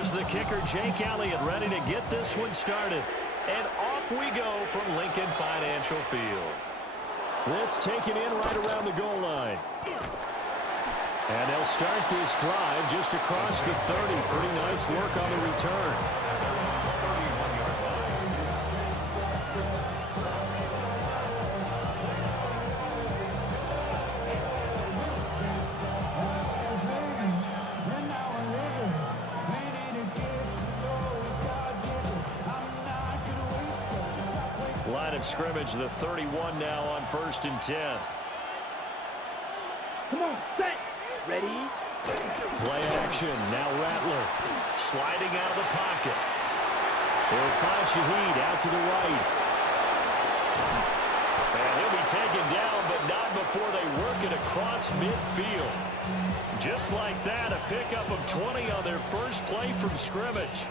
Here's the kicker, Jake Elliott, ready to get this one started. And off we go from Lincoln Financial Field. This taken in right around the goal line. And they'll start this drive just across the 30. Pretty nice work on the return. Line of scrimmage, the 31 now on 1st and 10. Come on, set. Ready? Play action. Now Rattler sliding out of the pocket. He'll find Shaheed out to the right. And he'll be taken down, but not before they work it across midfield. Just like that, a pickup of 20 on their first play from scrimmage.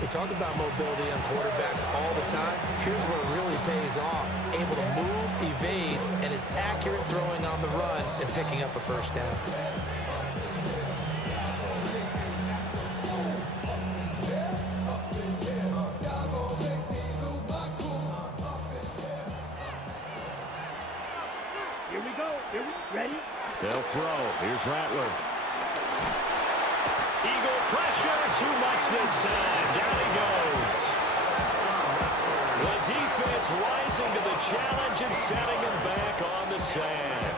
We talk about mobility on quarterbacks all the time. Here's where it really pays off. Able to move, evade, and is accurate throwing on the run and picking up a first down. Here we go. Ready? They'll throw. Here's Rattler. Eagle pressure, too much this time. Down he goes. The defense rising to the challenge and setting him back on the sand.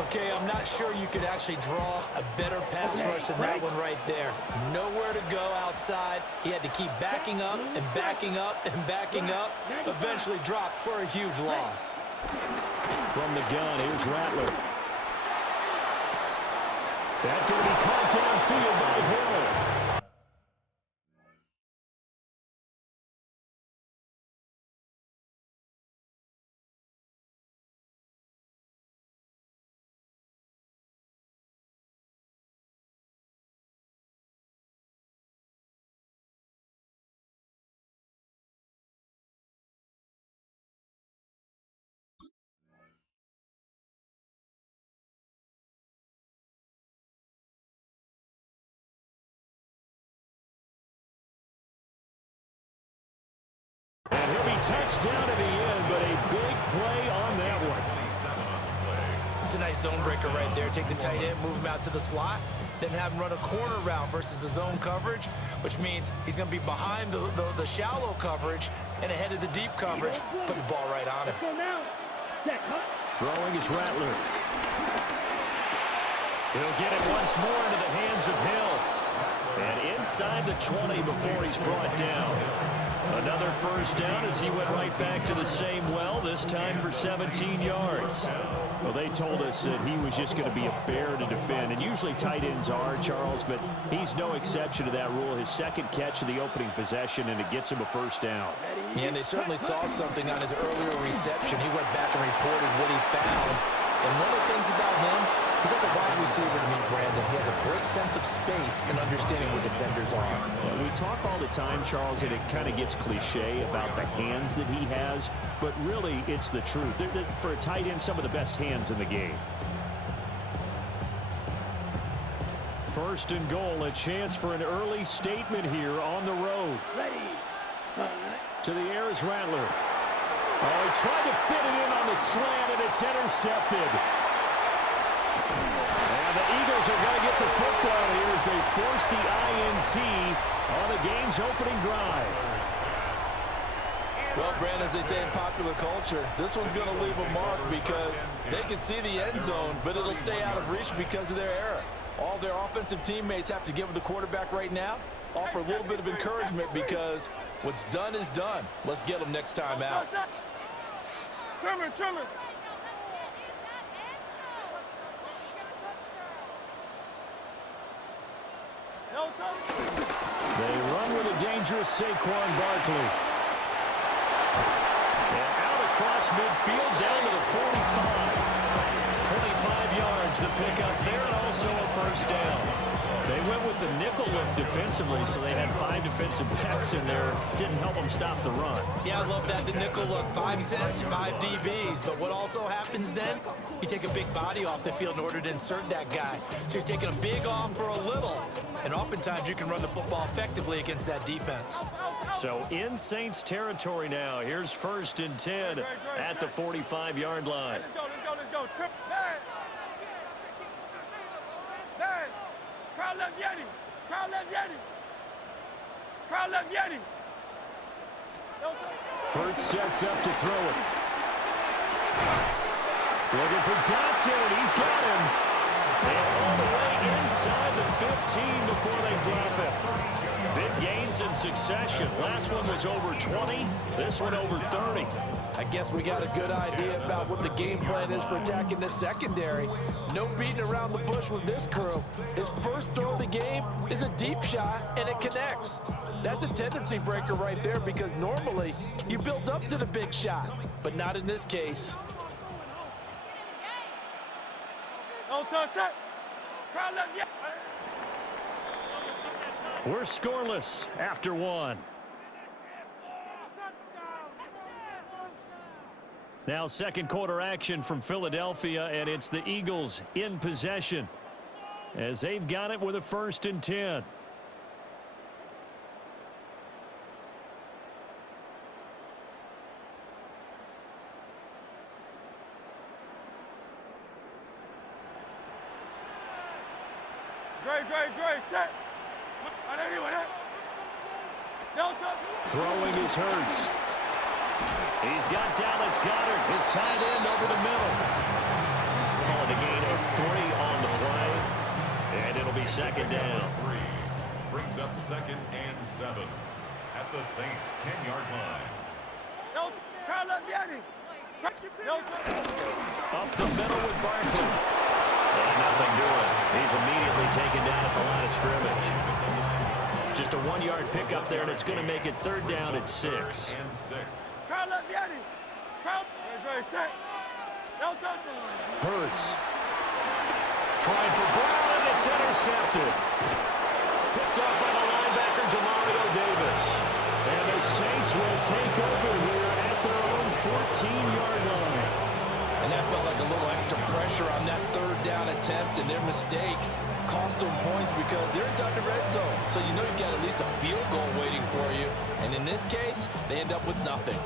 Okay, I'm not sure you could actually draw a better pass rush than that one right there. Nowhere to go outside. He had to keep backing up and backing up and backing up. Eventually dropped for a huge loss. From the gun, here's Rattler. That's going to be caught downfield by Hill. And he'll be touchdown at the end, but a big play on that one. It's a nice zone breaker right there. Take the tight end, move him out to the slot, then have him run a corner route versus the zone coverage, which means he's going to be behind the shallow coverage and ahead of the deep coverage. Put the ball right on him. Throwing is Rattler. He'll get it once more into the hands of Hill. And inside the 20 before he's brought down. Another first down as he went right back to the same well, this time for 17 yards. Well, they told us that he was just going to be a bear to defend, and usually tight ends are, Charles, but he's no exception to that rule. His second catch of the opening possession, and it gets him a first down. Yeah, and they certainly saw something on his earlier reception. He went back and reported what he found. And one of the things about him, he's like a wide receiver to me, Brandon. He has a great sense of space and understanding where defenders are. Well, we talk all the time, Charles, and it kind of gets cliche about the hands that he has, but really it's the truth. They're, for a tight end, some of the best hands in the game. First and goal, a chance for an early statement here on the road. Ready. To the air is Rattler. Oh, he tried to fit it in on the slant, and it's intercepted. And the Eagles are going to get the football here as they force the INT on the game's opening drive. Well, Brandon, as they say in popular culture, this one's going to leave a mark because they can see the end zone, but it'll stay out of reach because of their error. All their offensive teammates have to give the quarterback right now, offer a little bit of encouragement because what's done is done. Let's get them next time out. Trimmer. They run with a dangerous Saquon Barkley. And out across midfield down to the 45. 25 yards, the pickup there, and also a first down. They went with the nickel look defensively, so they had 5 defensive backs in there. Didn't help them stop the run. Yeah, I love that, the nickel look. 5 cents, 5 DBs. But what also happens then, you take a big body off the field in order to insert that guy. So you're taking a big off for a little. And oftentimes you can run the football effectively against that defense. So in Saints territory now. Here's 1st and 10 at the 45-yard line. Let's go. Trip. Hey. Crowd left Yeti. Hurts sets up to throw it. Looking for Dotson. He's got him. And all the way inside the 15 before they drop it. Big gains in succession. Last one was over 20. This one over 30. I guess we got a good idea about what the game plan is for attacking this secondary. No beating around the bush with this crew. His first throw of the game is a deep shot, and it connects. That's a tendency breaker right there because normally you build up to the big shot, but not in this case. We're scoreless after 1. Now second quarter action from Philadelphia, and it's the Eagles in possession as they've got it with a 1st and 10. Great. Set. Throwing is Hurts. He's got Dallas Goedert, his tight end, over the middle. Calling a gain of 3 on the play, and it'll be 2nd down. 3 brings up 2nd and 7 at the Saints' 10-yard line. Up the middle with Barkley. And nothing doing. He's immediately taken down at the line of scrimmage. Just a 1-yard pickup there, and it's going to make it 3rd down at 6. And 6. Hurts. Trying for Brown, and it's intercepted. Picked up by the linebacker, Demario Davis. And the Saints will take over here at their own 14-yard line. And that felt like a little extra pressure on that 3rd down attempt, and their mistake cost them points because they're inside the red zone. So you know you've got at least a field goal waiting for you. And in this case, they end up with nothing.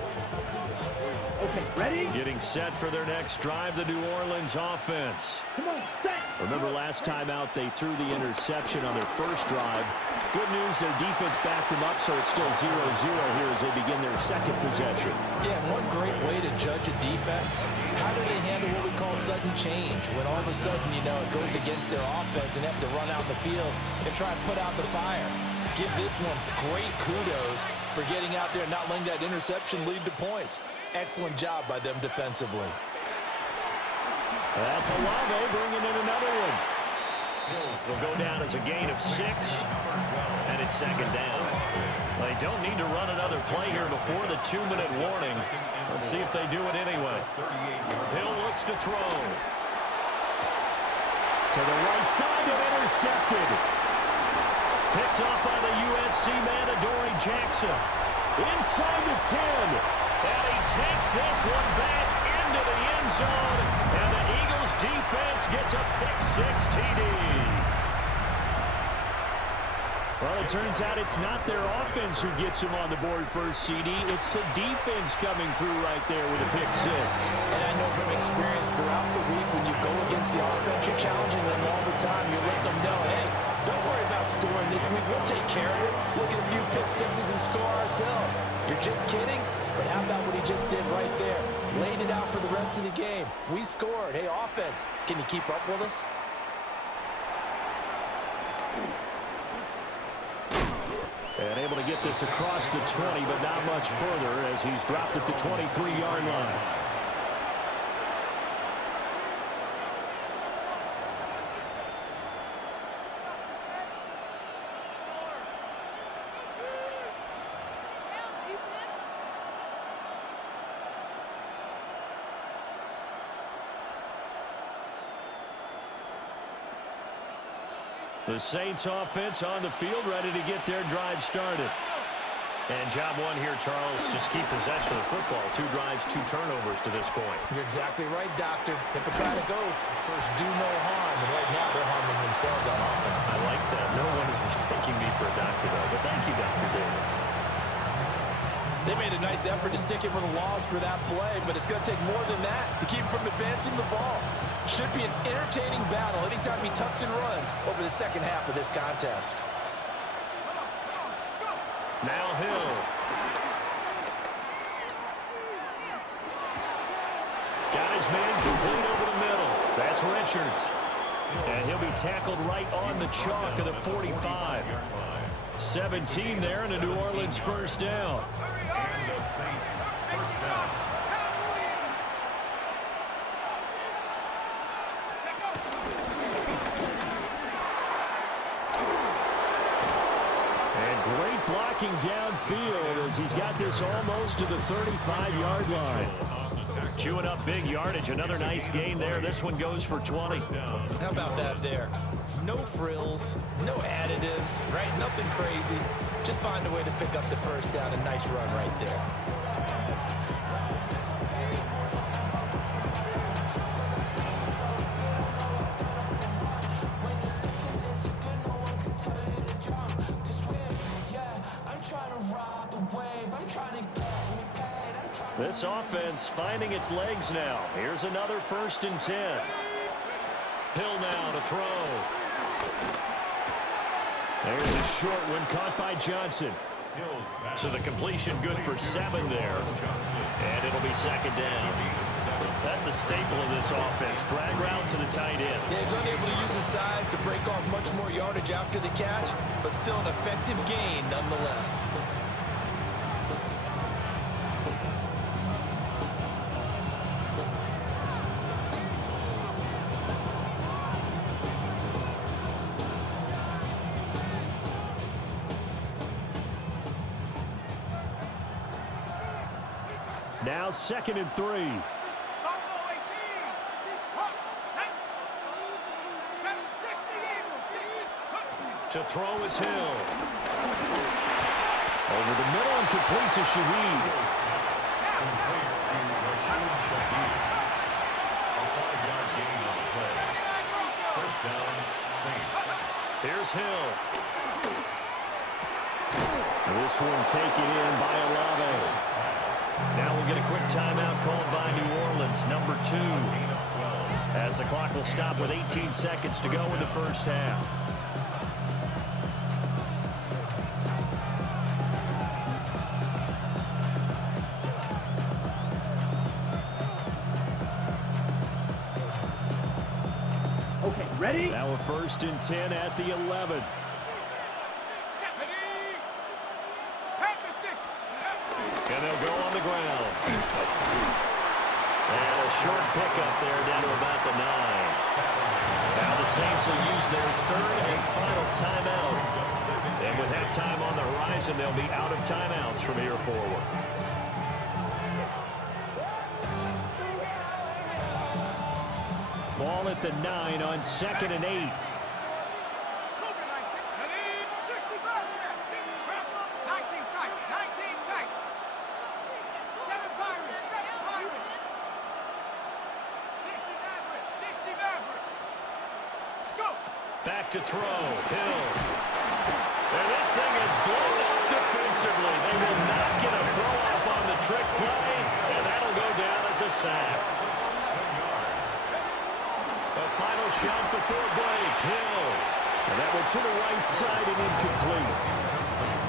Okay, ready? Getting set for their next drive, the New Orleans offense. Come on, set. Remember last time out, they threw the interception on their first drive. Good news, their defense backed them up, so it's still 0-0 here as they begin their 2nd possession. Yeah, and one great way to judge a defense, how do they handle what we call sudden change? When all of a sudden, you know, it goes against their offense and have to run out in the field and try and put out the fire. Give this one great kudos for getting out there and not letting that interception lead to points. Excellent job by them defensively. That's Olave bringing in another one. Will go down as a gain of 6, and it's 2nd down. They don't need to run another play here before the 2-minute warning. Let's see if they do it anyway. Hill looks to throw. To the right side and intercepted. Picked up by the USC man, Adoree Jackson. Inside the 10. And he takes this one back into the end zone. And the Eagles defense gets a pick-6 TD. Well, it turns out it's not their offense who gets him on the board first, CD. It's the defense coming through right there with a pick-6. And I know from experience throughout the week when you go against the offense, you're challenging them all the time. You're letting them know, hey, don't worry about scoring this week. We'll take care of it. We'll get a few pick-6s and score ourselves. You're just kidding? But how about what he just did right there? Laid it out for the rest of the game. We scored. Hey, offense, can you keep up with us? And able to get this across the 20, but not much further as he's dropped at the 23-yard line. The Saints offense on the field, ready to get their drive started. And job one here, Charles, just keep possession of the football. 2 drives, 2 turnovers to this point. You're exactly right, Doctor. Hippocratic oath. First, do no harm. And right now, they're harming themselves on offense. I like that. No one is mistaking me for a doctor, though. But thank you, Dr. Davis. They made a nice effort to stick him with a loss for that play, but it's going to take more than that to keep him from advancing the ball. Should be an entertaining battle anytime he tucks and runs over the second half of this contest. Now Hill. Got his man complete over the middle. That's Richards. And he'll be tackled right on the chalk of the 45. 17 there and a New Orleans first down. And the Saints first down. Great blocking downfield as he's got this almost to the 35-yard line. Chewing up big yardage. Another nice gain there. This one goes for 20. How about that there? No frills, no additives, right? Nothing crazy. Just find a way to pick up the first down. A nice run right there. This offense finding its legs now. Here's another 1st and 10. Hill now to throw. There's a short one caught by Johnson. So the completion good for 7 there. And it'll be 2nd down. That's a staple of this offense. Drag route to the tight end. Yeah, he's unable to use his size to break off much more yardage after the catch, but still an effective gain nonetheless. Now 2nd and 3. To throw is Hill. Over the middle and complete to Shaheed. A 5-yard gain on the play. First down, Saints. Here's Hill. This one taken in by Olave. Now we'll get a quick timeout called by New Orleans, number 2. As the clock will stop with 18 seconds to go in the first half. Okay, ready? Now a 1st and 10 at the 11. And they'll go on the ground. And a short pickup there down to about the 9. Now the Saints will use their 3rd and final timeout. And with halftime on the horizon, they'll be out of timeouts from here forward. Ball at the 9 on 2nd and 8. Back to throw. Hill. And this thing is blown up defensively. They will not get a throw-off on the trick play, and that'll go down as a sack. A final shot before break. Hill. And that went to the right side and incomplete.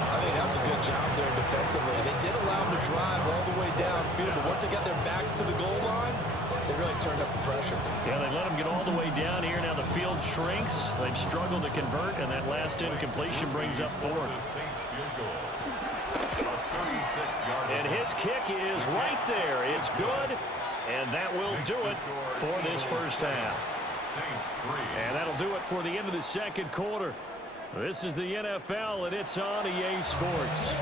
I think that was a good job there defensively. They did allow them to drive all the way downfield, but once they got their backs to the goal line, they really turned up the pressure. Yeah, they let them get all the way down here. Now the field shrinks. They've struggled to convert, and that last incompletion brings up 4th. And his kick is right there. It's good, and that will do it for this first half. And that'll do it for the end of the second quarter. This is the NFL, and it's on EA Sports.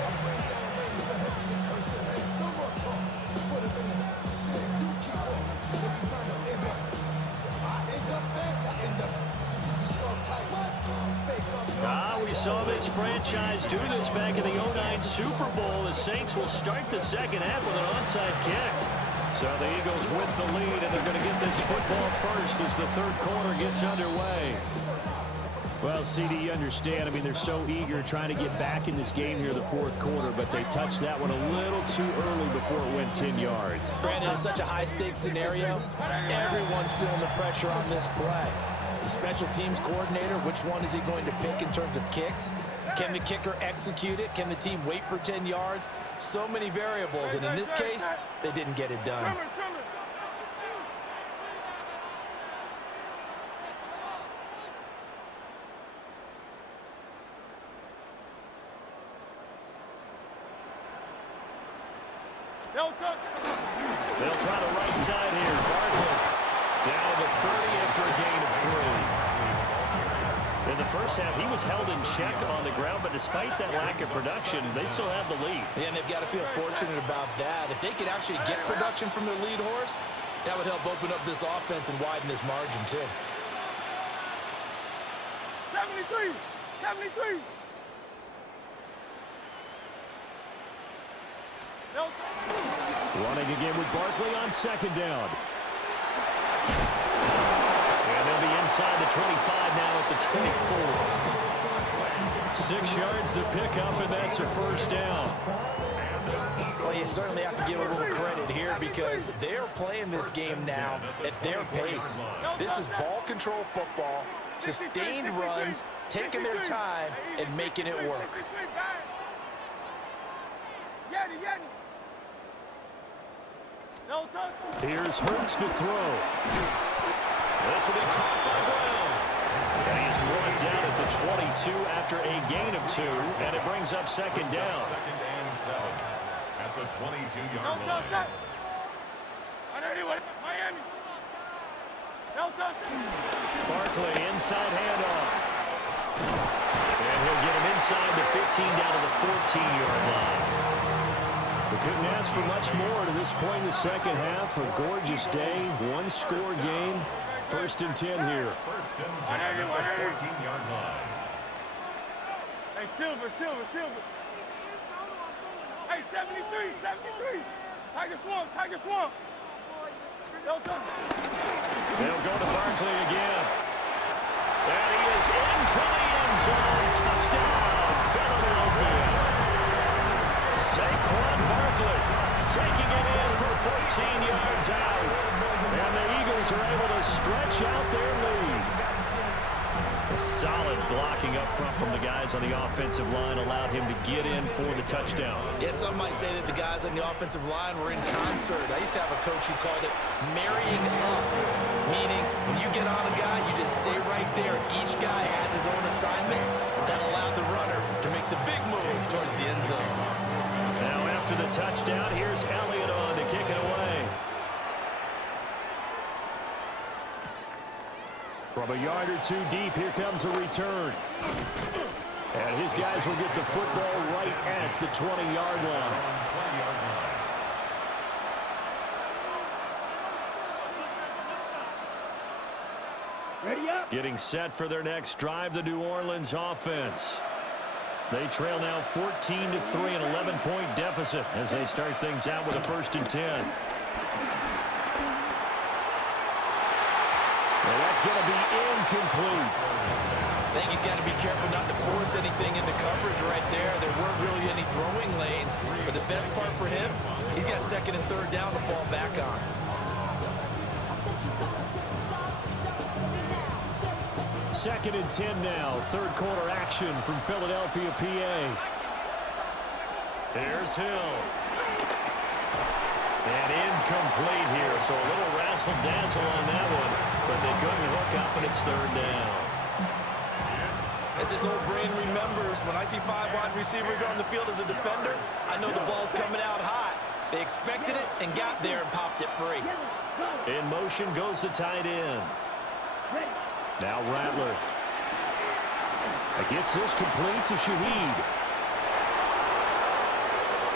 Fake saw this franchise do this back in the '09 Super Bowl. The Saints will start the second half with an onside kick. So the Eagles with the lead, and they're going to get this football first as the third quarter gets underway. Well, CD, you understand. I mean, they're so eager trying to get back in this game here the fourth quarter, but they touched that one a little too early before it went 10 yards. Brandon, it's such a high-stakes scenario. Everyone's feeling the pressure on this play. The special teams coordinator, which one is he going to pick in terms of kicks? Can the kicker execute it? Can the team wait for 10 yards? So many variables, and in this case, they didn't get it done. They'll try the right side here. Barkley down to the 30 after a gain of 3. In the first half, he was held in check on the ground, but despite that lack of production, they still have the lead. Yeah, and they've got to feel fortunate about that. If they could actually get production from their lead horse, that would help open up this offense and widen this margin, too. 73! 73! Running again with Barkley on second down. And they'll be inside the 25 now at the 24. 6 yards the pickup, and that's a first down. Well, you certainly have to give a little credit here because they're playing this game now at their pace. This is ball control football, sustained runs, taking their time, and making it work. Here's Hurts to throw. This will be caught by Brown. And he's brought down at the 22 after a gain of 2, and it brings up second down. Second and 7 at the 22-yard line. Miami. Barkley, inside handoff. And he'll get him inside the 15 down to the 14-yard line. We couldn't ask for much more to this point in the second half. A gorgeous day, one-score game. First and 10 here. First and 10 at the 14-yard line. Hey, Silver. Hey, 73. Tiger Swamp. They'll go to Barkley again. And he is into the end zone. Touchdown, Philadelphia. Saquon Barkley taking it in for 14 yards out. And the Eagles are able to stretch out their lead. A solid blocking up front from the guys on the offensive line allowed him to get in for the touchdown. Yeah, some might say that the guys on the offensive line were in concert. I used to have a coach who called it marrying up, meaning when you get on a guy, you just stay right there. Each guy has his own assignment. That allowed the runner to make the big move towards the end zone. Now after the touchdown, here's Elliott on to kick it away. From a yard or two deep, here comes a return. And his guys will get the football right at the 20-yard line. Ready up. Getting set for their next drive, the New Orleans offense. They trail now 14-3, an 11-point deficit as they start things out with a first and 10. And that's going to be incomplete. I think he's got to be careful not to force anything into coverage right there. There weren't really any throwing lanes, but the best part for him, he's got second and third down to fall back on. Second and 10 now. Third quarter action from Philadelphia, PA. Here's Hill. And incomplete here, so a little razzle-dazzle on that one, but they couldn't hook up, and it's third down. As this old brain remembers, when I see 5 wide receivers on the field as a defender, I know the ball's coming out hot. They expected it and got there and popped it free. In motion goes the tight end. Now Rattler. Gets this complete to Shaheed.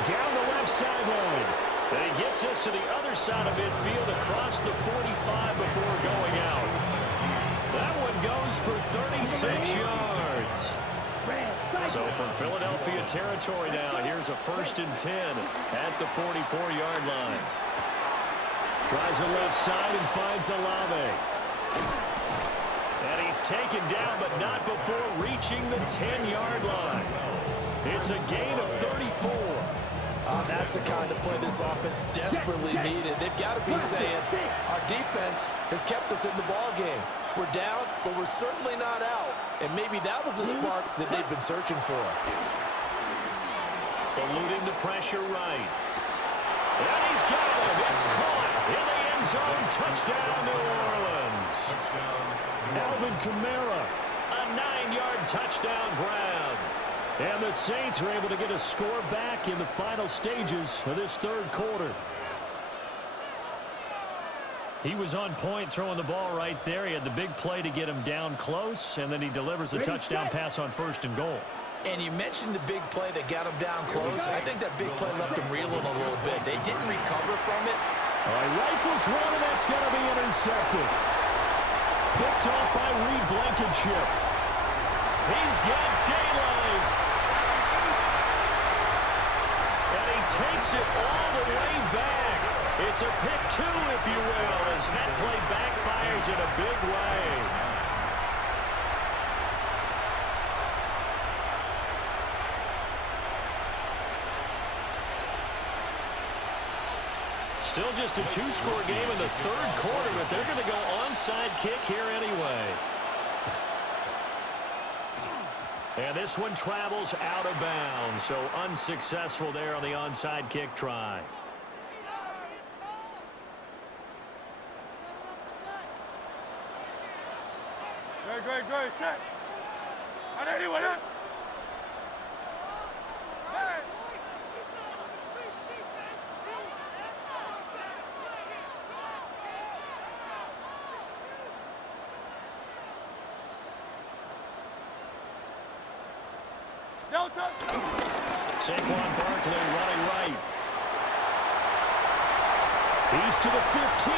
Down the left sideline. And he gets us to the other side of midfield across the 45 before going out. That one goes for 36 yards. So from Philadelphia territory now, here's a 1st and 10 at the 44-yard line. Tries the left side and finds Olave. And he's taken down, but not before reaching the 10-yard line. It's a gain of 34. That's the kind of play this offense desperately needed. They've got to be saying, our defense has kept us in the ball game. We're down, but we're certainly not out. And maybe that was the spark that they've been searching for. Eluding the pressure right. And he's got him. It's caught in the end zone. Touchdown, New Orleans. Alvin Kamara. A 9-yard touchdown grab. And the Saints are able to get a score back in the final stages of this 3rd quarter. He was on point throwing the ball right there. He had the big play to get him down close, and then he delivers a touchdown pass on 1st and goal. And you mentioned the big play that got him down close. I think that big play left him reeling a little bit. They didn't recover from it. All right, rifles one, and that's going to be intercepted. Picked off by Reed Blankenship. He's got daylight. And he takes it all the way back. It's a pick 2, if you will, as that play backfires in a big way. Still just a 2-score game in the 3rd quarter, but they're going to go onside kick here anyway. And this one travels out of bounds, so unsuccessful there on the onside kick try. Great, set. Anyone up? Hey! Delta! Saquon Barkley running right. He's to the 15.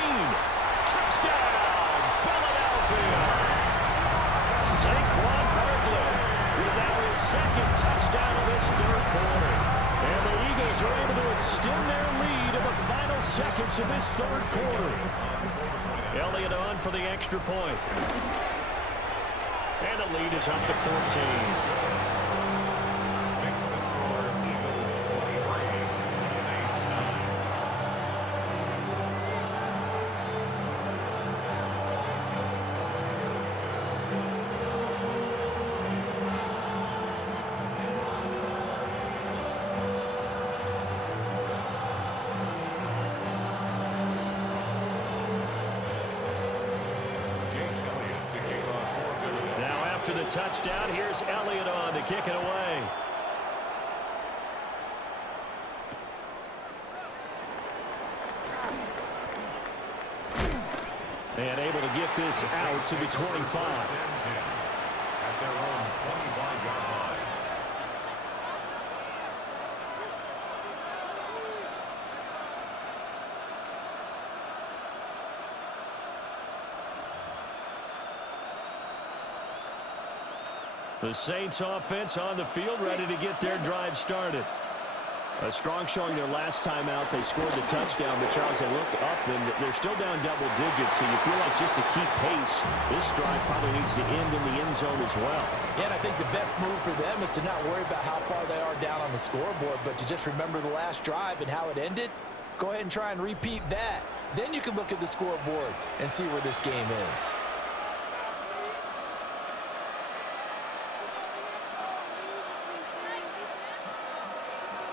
Touchdown, Philadelphia! Saquon Barkley with now his 2nd touchdown of this 3rd quarter. And the Eagles are able to extend their lead in the final seconds of this 3rd quarter. Elliott on for the extra point. And the lead is up to 14. Makes the score Eagles 23, Saints 9. To the touchdown, here's Elliott on to kick it away. And able to get this out to the 25. At their own 25-yard line. The Saints offense on the field, ready to get their drive started. A strong showing their last time out. They scored the touchdown, but Charles, they look up and they're still down double digits, so you feel like just to keep pace, this drive probably needs to end in the end zone as well. Yeah, and I think the best move for them is to not worry about how far they are down on the scoreboard, but to just remember the last drive and how it ended. Go ahead and try and repeat that. Then you can look at the scoreboard and see where this game is.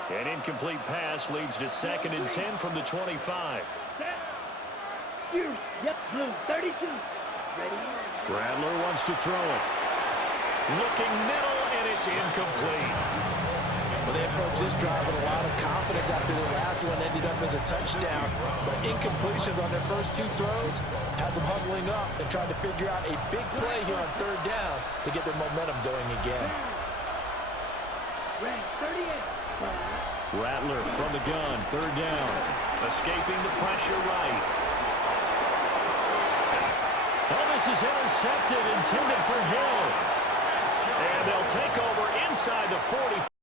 An incomplete pass leads to 2nd and 10 from the 25. Yep, blue, 32. Ready? Rattler wants to throw it. Looking middle, and it's incomplete. Well, they approached this drive with a lot of confidence after their last one ended up as a touchdown. But incompletions on their first 2 throws has them huddling up and trying to figure out a big play here on 3rd down to get their momentum going again. Ready, 38. Rattler from the gun, 3rd down. Escaping the pressure right. Oh, this is intercepted, intended for Hill. And they'll take over inside the 40.